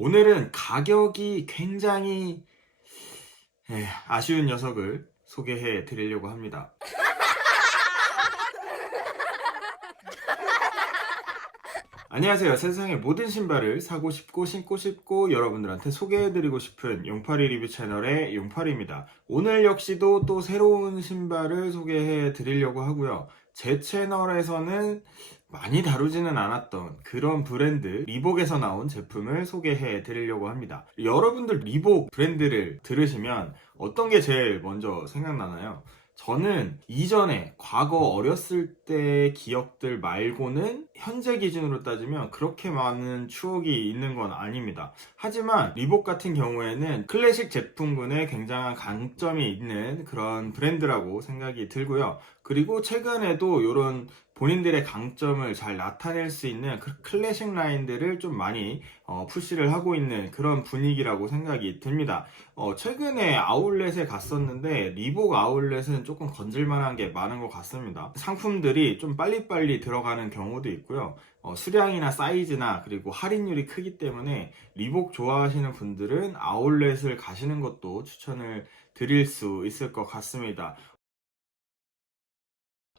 오늘은 가격이 굉장히 에, 아쉬운 녀석을 소개해 드리려고 합니다. 안녕하세요. 세상의 모든 신발을 사고 싶고 신고 싶고 여러분들한테 소개해드리고 싶은 용팔이 리뷰 채널의 용팔이입니다. 오늘 역시도 또 새로운 신발을 소개해 드리려고 하고요. 제 채널에서는 많이 다루지는 않았던 그런 브랜드 리복에서 나온 제품을 소개해 드리려고 합니다. 여러분들 리복 브랜드를 들으시면 어떤 게 제일 먼저 생각나나요? 저는 이전에 과거 어렸을 때 기억들 말고는 현재 기준으로 따지면 그렇게 많은 추억이 있는 건 아닙니다. 하지만 리복 같은 경우에는 클래식 제품군에 굉장한 강점이 있는 그런 브랜드라고 생각이 들고요. 그리고 최근에도 이런 본인들의 강점을 잘 나타낼 수 있는 그 클래식 라인들을 좀 많이 어, 푸시를 하고 있는 그런 분위기라고 생각이 듭니다. 어, 최근에 아울렛에 갔었는데 리복 아울렛은 조금 건질만한 게 많은 것 같습니다. 상품들이 좀 빨리빨리 들어가는 경우도 있고요. 어, 수량이나 사이즈나 그리고 할인율이 크기 때문에 리복 좋아하시는 분들은 아울렛을 가시는 것도 추천을 드릴 수 있을 것 같습니다.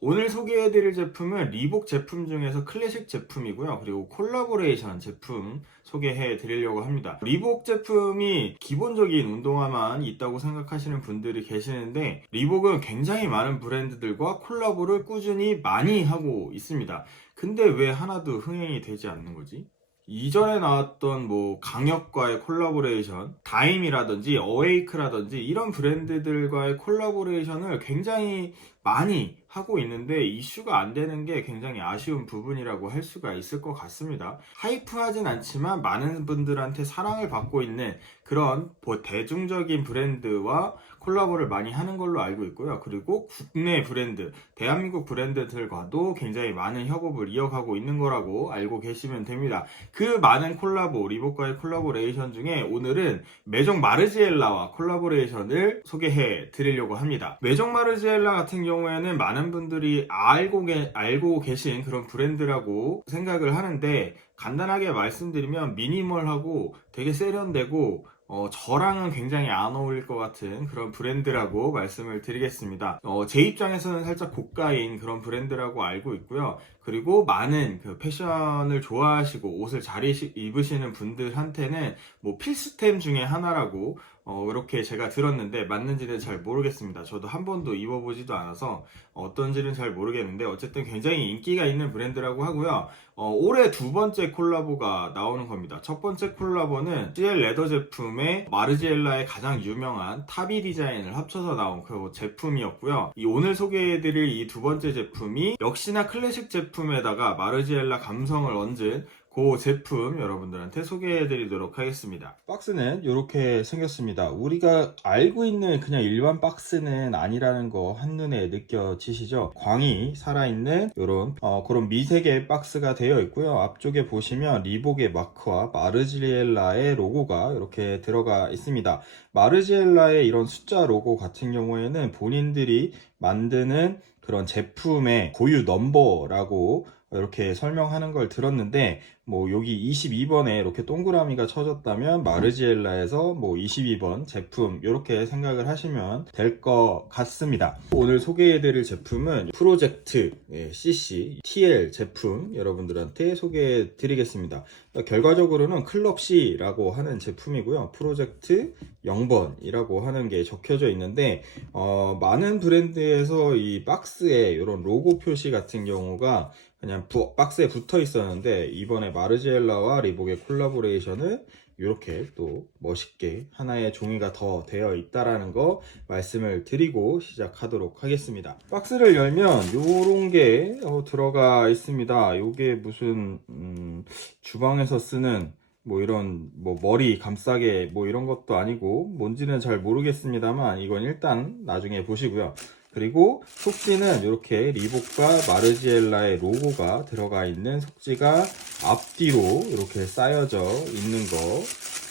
오늘 소개해드릴 제품은 리복 제품 중에서 클래식 제품이고요. 그리고 콜라보레이션 제품 소개해드리려고 합니다. 리복 제품이 기본적인 운동화만 있다고 생각하시는 분들이 계시는데 리복은 굉장히 많은 브랜드들과 콜라보를 꾸준히 많이 하고 있습니다. 근데 왜 하나도 흥행이 되지 않는 거지? 이전에 나왔던 뭐 강력과의 콜라보레이션, 다임이라든지 어웨이크라든지 이런 브랜드들과의 콜라보레이션을 굉장히 많이 하고 있는데 이슈가 안 되는 게 굉장히 아쉬운 부분이라고 할 수가 있을 것 같습니다. 하이프하진 않지만 많은 분들한테 사랑을 받고 있는 그런 뭐 대중적인 브랜드와 콜라보를 많이 하는 걸로 알고 있고요. 그리고 국내 브랜드, 대한민국 브랜드들과도 굉장히 많은 협업을 이어가고 있는 거라고 알고 계시면 됩니다. 그 많은 콜라보, 리복과의 콜라보레이션 중에 오늘은 메종 마르지엘라와 콜라보레이션을 소개해 드리려고 합니다. 메종 마르지엘라 같은 경우에는 많은 분들이 알고, 계, 알고 계신 그런 브랜드라고 생각을 하는데 간단하게 말씀드리면 미니멀하고 되게 세련되고 어, 저랑은 굉장히 안 어울릴 것 같은 그런 브랜드라고 말씀을 드리겠습니다. 어, 제 입장에서는 살짝 고가인 그런 브랜드라고 알고 있고요. 그리고 많은 그 패션을 좋아하시고 옷을 잘 입으시는 분들한테는 뭐 필수템 중에 하나라고 어, 그렇게 제가 들었는데 맞는지는 잘 모르겠습니다. 저도 한 번도 입어보지도 않아서 어떤지는 잘 모르겠는데 어쨌든 굉장히 인기가 있는 브랜드라고 하고요. 어, 올해 두 번째 콜라보가 나오는 겁니다. 첫 번째 콜라보는 CL 레더 제품의 마르지엘라의 가장 유명한 타비 디자인을 합쳐서 나온 그 제품이었고요. 이 오늘 소개해드릴 이 두 번째 제품이 역시나 클래식 제품 에다가 마르지엘라 감성을 얹은 그 제품 여러분들한테 소개해 드리도록 하겠습니다. 박스는 이렇게 생겼습니다. 우리가 알고 있는 그냥 일반 박스는 아니라는 거 한눈에 느껴지시죠? 광이 살아있는 이런 어, 그런 미색의 박스가 되어 있고요. 앞쪽에 보시면 리복의 마크와 마르지엘라의 로고가 이렇게 들어가 있습니다. 마르지엘라의 이런 숫자 로고 같은 경우에는 본인들이 만드는 그런 제품의 고유 넘버라고 이렇게 설명하는 걸 들었는데 뭐 여기 22번에 이렇게 동그라미가 쳐졌다면 마르지엘라에서 뭐 22번 제품 이렇게 생각을 하시면 될 것 같습니다. 오늘 소개해드릴 제품은 프로젝트 예, CC TL 제품 여러분들한테 소개해드리겠습니다. 결과적으로는 클럽 C라고 하는 제품이고요. 프로젝트 0번이라고 하는 게 적혀져 있는데 어, 많은 브랜드에서 이 박스에 이런 로고 표시 같은 경우가 그냥 부, 박스에 붙어 있었는데 이번에 마르지엘라와 리복의 콜라보레이션을 이렇게 또 멋있게 하나의 종이가 더 되어 있다라는 거 말씀을 드리고 시작하도록 하겠습니다. 박스를 열면 요런 게 어, 들어가 있습니다. 요게 무슨 음, 주방에서 쓰는 뭐 이런 뭐 머리 감싸게 뭐 이런 것도 아니고 뭔지는 잘 모르겠습니다만 이건 일단 나중에 보시고요. 그리고 속지는 이렇게 리복과 마르지엘라의 로고가 들어가 있는 속지가 앞뒤로 이렇게 쌓여져 있는 거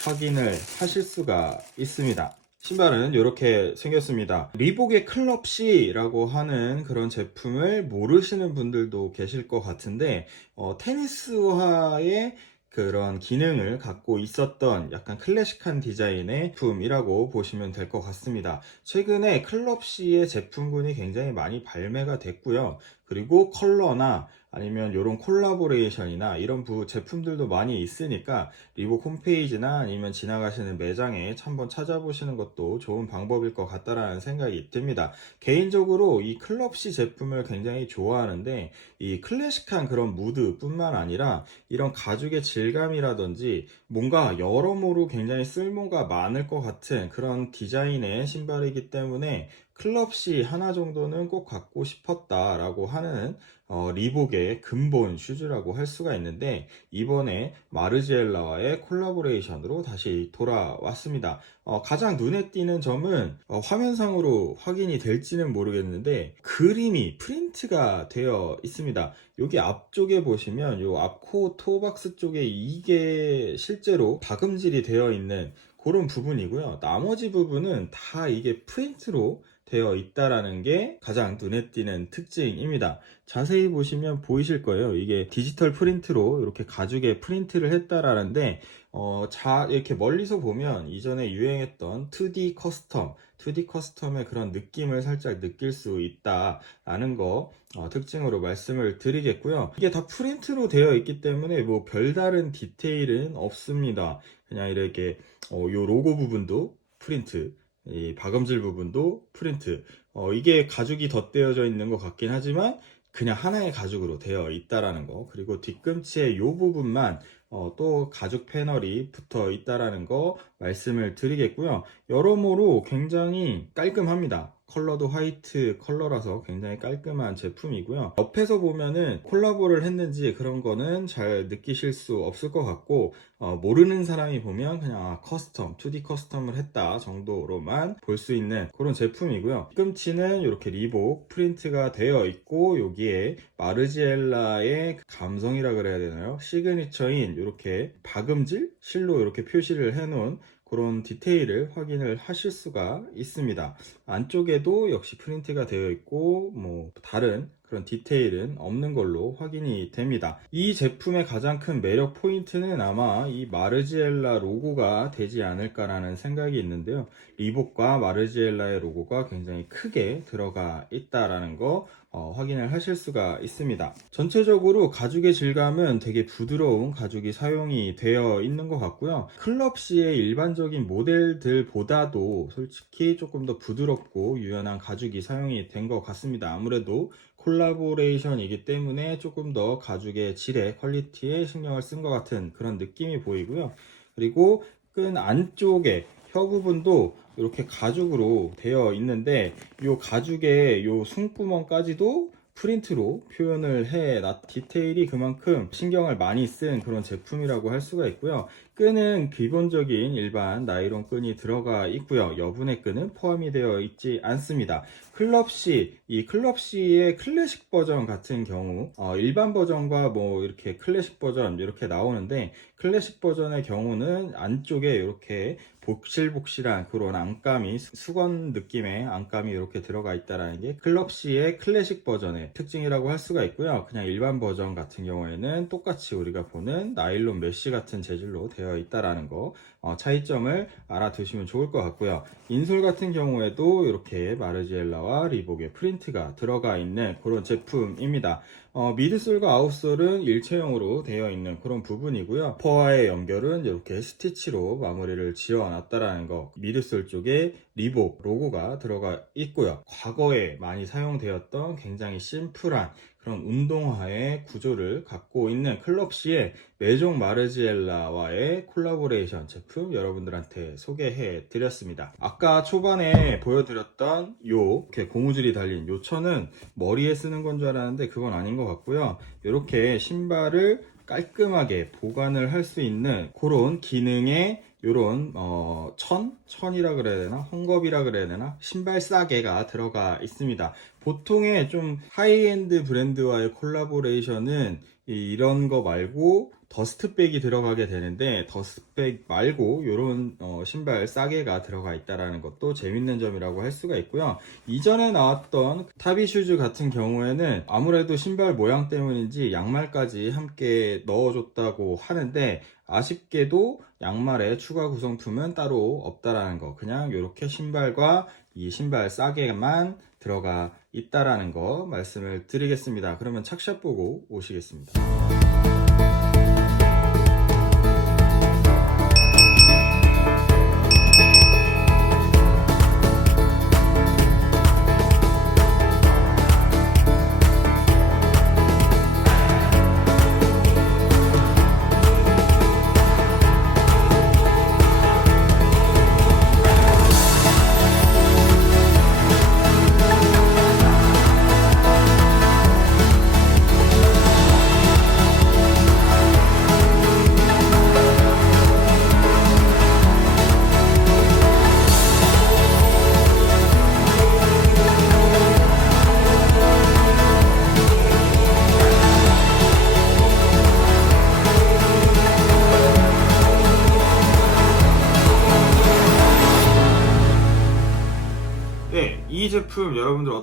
확인을 하실 수가 있습니다. 신발은 이렇게 생겼습니다. 리복의 클럽 C라고 하는 그런 제품을 모르시는 분들도 계실 것 같은데 어, 테니스화의 그런 기능을 갖고 있었던 약간 클래식한 디자인의 제품이라고 보시면 될 것 같습니다. 최근에 클럽C의 제품군이 굉장히 많이 발매가 됐고요. 그리고 컬러나 아니면 이런 콜라보레이션이나 이런 부 제품들도 많이 있으니까 리복 홈페이지나 아니면 지나가시는 매장에 한번 찾아보시는 것도 좋은 방법일 것 같다라는 생각이 듭니다. 개인적으로 이 클럽C 제품을 굉장히 좋아하는데 이 클래식한 그런 무드뿐만 아니라 이런 가죽의 질감이라든지 뭔가 여러모로 굉장히 쓸모가 많을 것 같은 그런 디자인의 신발이기 때문에 클럽C 하나 정도는 꼭 갖고 싶었다라고 하는 어, 리복의 근본 슈즈라고 할 수가 있는데 이번에 마르지엘라와의 콜라보레이션으로 다시 돌아왔습니다. 어, 가장 눈에 띄는 점은 어, 화면상으로 확인이 될지는 모르겠는데 그림이 프린트가 되어 있습니다. 여기 앞쪽에 보시면 요 앞코 토박스 쪽에 이게 실제로 박음질이 되어 있는 그런 부분이고요. 나머지 부분은 다 이게 프린트로 되어 있다라는 게 가장 눈에 띄는 특징입니다. 자세히 보시면 보이실 거예요. 이게 디지털 프린트로 이렇게 가죽에 프린트를 했다라는데 어, 자, 이렇게 멀리서 보면 이전에 유행했던 2D 커스텀, 2D 커스텀의 그런 느낌을 살짝 느낄 수 있다라는 거 어, 특징으로 말씀을 드리겠고요. 이게 다 프린트로 되어 있기 때문에 뭐 별다른 디테일은 없습니다. 그냥 이렇게 어, 요 로고 부분도 프린트, 이 박음질 부분도 프린트. 어, 이게 가죽이 덧대어져 있는 것 같긴 하지만 그냥 하나의 가죽으로 되어 있다라는 거. 그리고 뒤꿈치의 이 부분만 어, 또 가죽 패널이 붙어 있다라는 거 말씀을 드리겠고요. 여러모로 굉장히 깔끔합니다. 컬러도 화이트 컬러라서 굉장히 깔끔한 제품이고요. 옆에서 보면은 콜라보를 했는지 그런 거는 잘 느끼실 수 없을 것 같고 어, 모르는 사람이 보면 그냥 아, 커스텀, 2D 커스텀을 했다 정도로만 볼 수 있는 그런 제품이고요. 뒤꿈치는 이렇게 리복 프린트가 되어 있고 여기에 마르지엘라의 감성이라 그래야 되나요? 시그니처인 이렇게 박음질 실로 이렇게 표시를 해놓은 그런 디테일을 확인을 하실 수가 있습니다. 안쪽에도 역시 프린트가 되어 있고 뭐 다른 그런 디테일은 없는 걸로 확인이 됩니다. 이 제품의 가장 큰 매력 포인트는 아마 이 마르지엘라 로고가 되지 않을까라는 생각이 있는데요. 리복과 마르지엘라의 로고가 굉장히 크게 들어가 있다라는 거 어, 확인을 하실 수가 있습니다. 전체적으로 가죽의 질감은 되게 부드러운 가죽이 사용이 되어 있는 것 같고요. 클럽C의 일반적인 모델들보다도 솔직히 조금 더 부드럽고 유연한 가죽이 사용이 된 것 같습니다. 아무래도 콜라보레이션이기 때문에 조금 더 가죽의 질에 퀄리티에 신경을 쓴 것 같은 그런 느낌이 보이고요. 그리고 끈 안쪽에 혀 부분도 이렇게 가죽으로 되어 있는데 이 가죽의 이 숨구멍까지도 프린트로 표현을 해놨 디테일이 그만큼 신경을 많이 쓴 그런 제품이라고 할 수가 있고요. 끈은 기본적인 일반 나이론 끈이 들어가 있고요. 여분의 끈은 포함이 되어 있지 않습니다. 클럽C, 이 클럽C의 클래식 버전 같은 경우 어, 일반 버전과 뭐 이렇게 클래식 버전 이렇게 나오는데 클래식 버전의 경우는 안쪽에 이렇게 복실복실한 그런 안감이 수건 느낌의 안감이 이렇게 들어가 있다라는 게 클럽C의 클래식 버전의 특징이라고 할 수가 있고요. 그냥 일반 버전 같은 경우에는 똑같이 우리가 보는 나일론 메쉬 같은 재질로 되어 있다라는 거 어, 차이점을 알아두시면 좋을 것 같고요. 인솔 같은 경우에도 이렇게 마르지엘라와 리복의 프린트가 들어가 있는 그런 제품입니다. 어, 미드솔과 아웃솔은 일체형으로 되어 있는 그런 부분이고요. 퍼와의 연결은 이렇게 스티치로 마무리를 지어놨다라는 거. 미드솔 쪽에 리복 로고가 들어가 있고요. 과거에 많이 사용되었던 굉장히 심플한 그런 운동화의 구조를 갖고 있는 클럽시의 메종 마르지엘라와의 콜라보레이션 제품 여러분들한테 소개해 드렸습니다. 아까 초반에 보여드렸던 요 이렇게 고무줄이 달린 요 천은 머리에 쓰는 건 줄 알았는데 그건 아닌 것 같고요. 이렇게 신발을 깔끔하게 보관을 할 수 있는 그런 기능의 요런 어, 천? 천이라 그래야 되나? 헝겊이라 그래야 되나? 신발 싸개가 들어가 있습니다. 보통의 좀 하이엔드 브랜드와의 콜라보레이션은 이- 이런 거 말고 더스트백이 들어가게 되는데 더스트백 말고 이런 신발 싸게가 들어가 있다라는 것도 재밌는 점이라고 할 수가 있고요. 이전에 나왔던 타비 슈즈 같은 경우에는 아무래도 신발 모양 때문인지 양말까지 함께 넣어줬다고 하는데 아쉽게도 양말에 추가 구성품은 따로 없다라는 거 그냥 이렇게 신발과 이 신발 싸게만 들어가 있다라는 거 말씀을 드리겠습니다. 그러면 착샷 보고 오시겠습니다.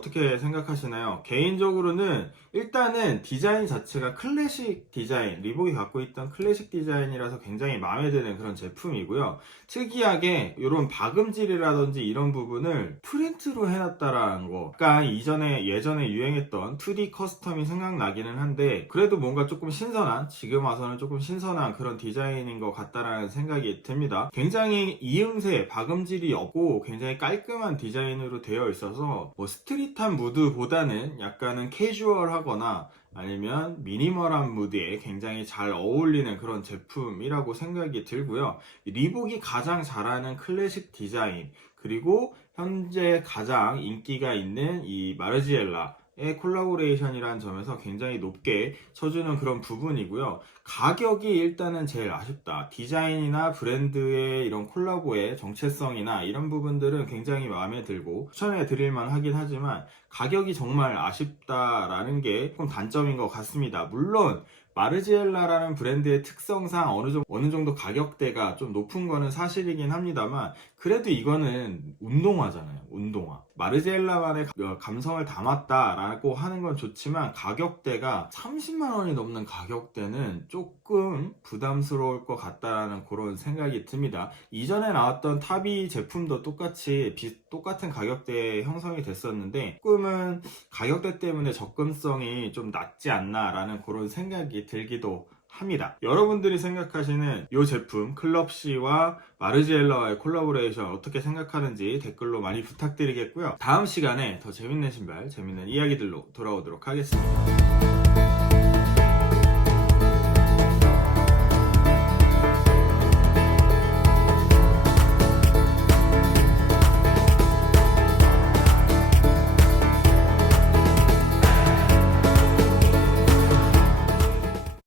어떻게 생각 하시나요? 개인적으로는 일단은 디자인 자체가 클래식 디자인, 리복이 갖고 있던 클래식 디자인이라서 굉장히 마음에 드는 그런 제품이고요. 특이하게 이런 박음질이라든지 이런 부분을 프린트로 해놨다라는 거. 그러니까 이전에 예전에 유행했던 2D 커스텀이 생각나기는 한데 그래도 뭔가 조금 신선한 지금 와서는 조금 신선한 그런 디자인인 것 같다라는 생각이 듭니다. 굉장히 이음새, 박음질이 없고 굉장히 깔끔한 디자인으로 되어 있어서 뭐 스트릿한 무드 보다는 약간은 캐주얼하거나 아니면 미니멀한 무드에 굉장히 잘 어울리는 그런 제품이라고 생각이 들고요. 리복이 가장 잘하는 클래식 디자인 그리고 현재 가장 인기가 있는 이 마르지엘라 의 콜라보레이션이라는 점에서 굉장히 높게 쳐주는 그런 부분이고요. 가격이 일단은 제일 아쉽다. 디자인이나 브랜드의 이런 콜라보의 정체성이나 이런 부분들은 굉장히 마음에 들고 추천해 드릴만 하긴 하지만 가격이 정말 아쉽다라는 게 조금 단점인 것 같습니다. 물론 마르지엘라라는 브랜드의 특성상 어느 정도, 어느 정도 가격대가 좀 높은 거는 사실이긴 합니다만 그래도 이거는 운동화잖아요. 운동화. 마르지엘라만의 가- 감성을 담았다라고 하는 건 좋지만 가격대가 30만 원이 넘는 가격대는 조금 부담스러울 것 같다라는 그런 생각이 듭니다. 이전에 나왔던 타비 제품도 똑같이 비- 똑같은 가격대에 형성이 됐었는데 조금은 가격대 때문에 접근성이 좀 낮지 않나라는 그런 생각이 들기도 합니다. 여러분들이 생각하시는 이 제품 클럽C와 마르지엘라와의 콜라보레이션 어떻게 생각하는지 댓글로 많이 부탁드리겠고요. 다음 시간에 더 재밌는 신발, 재밌는 이야기들로 돌아오도록 하겠습니다.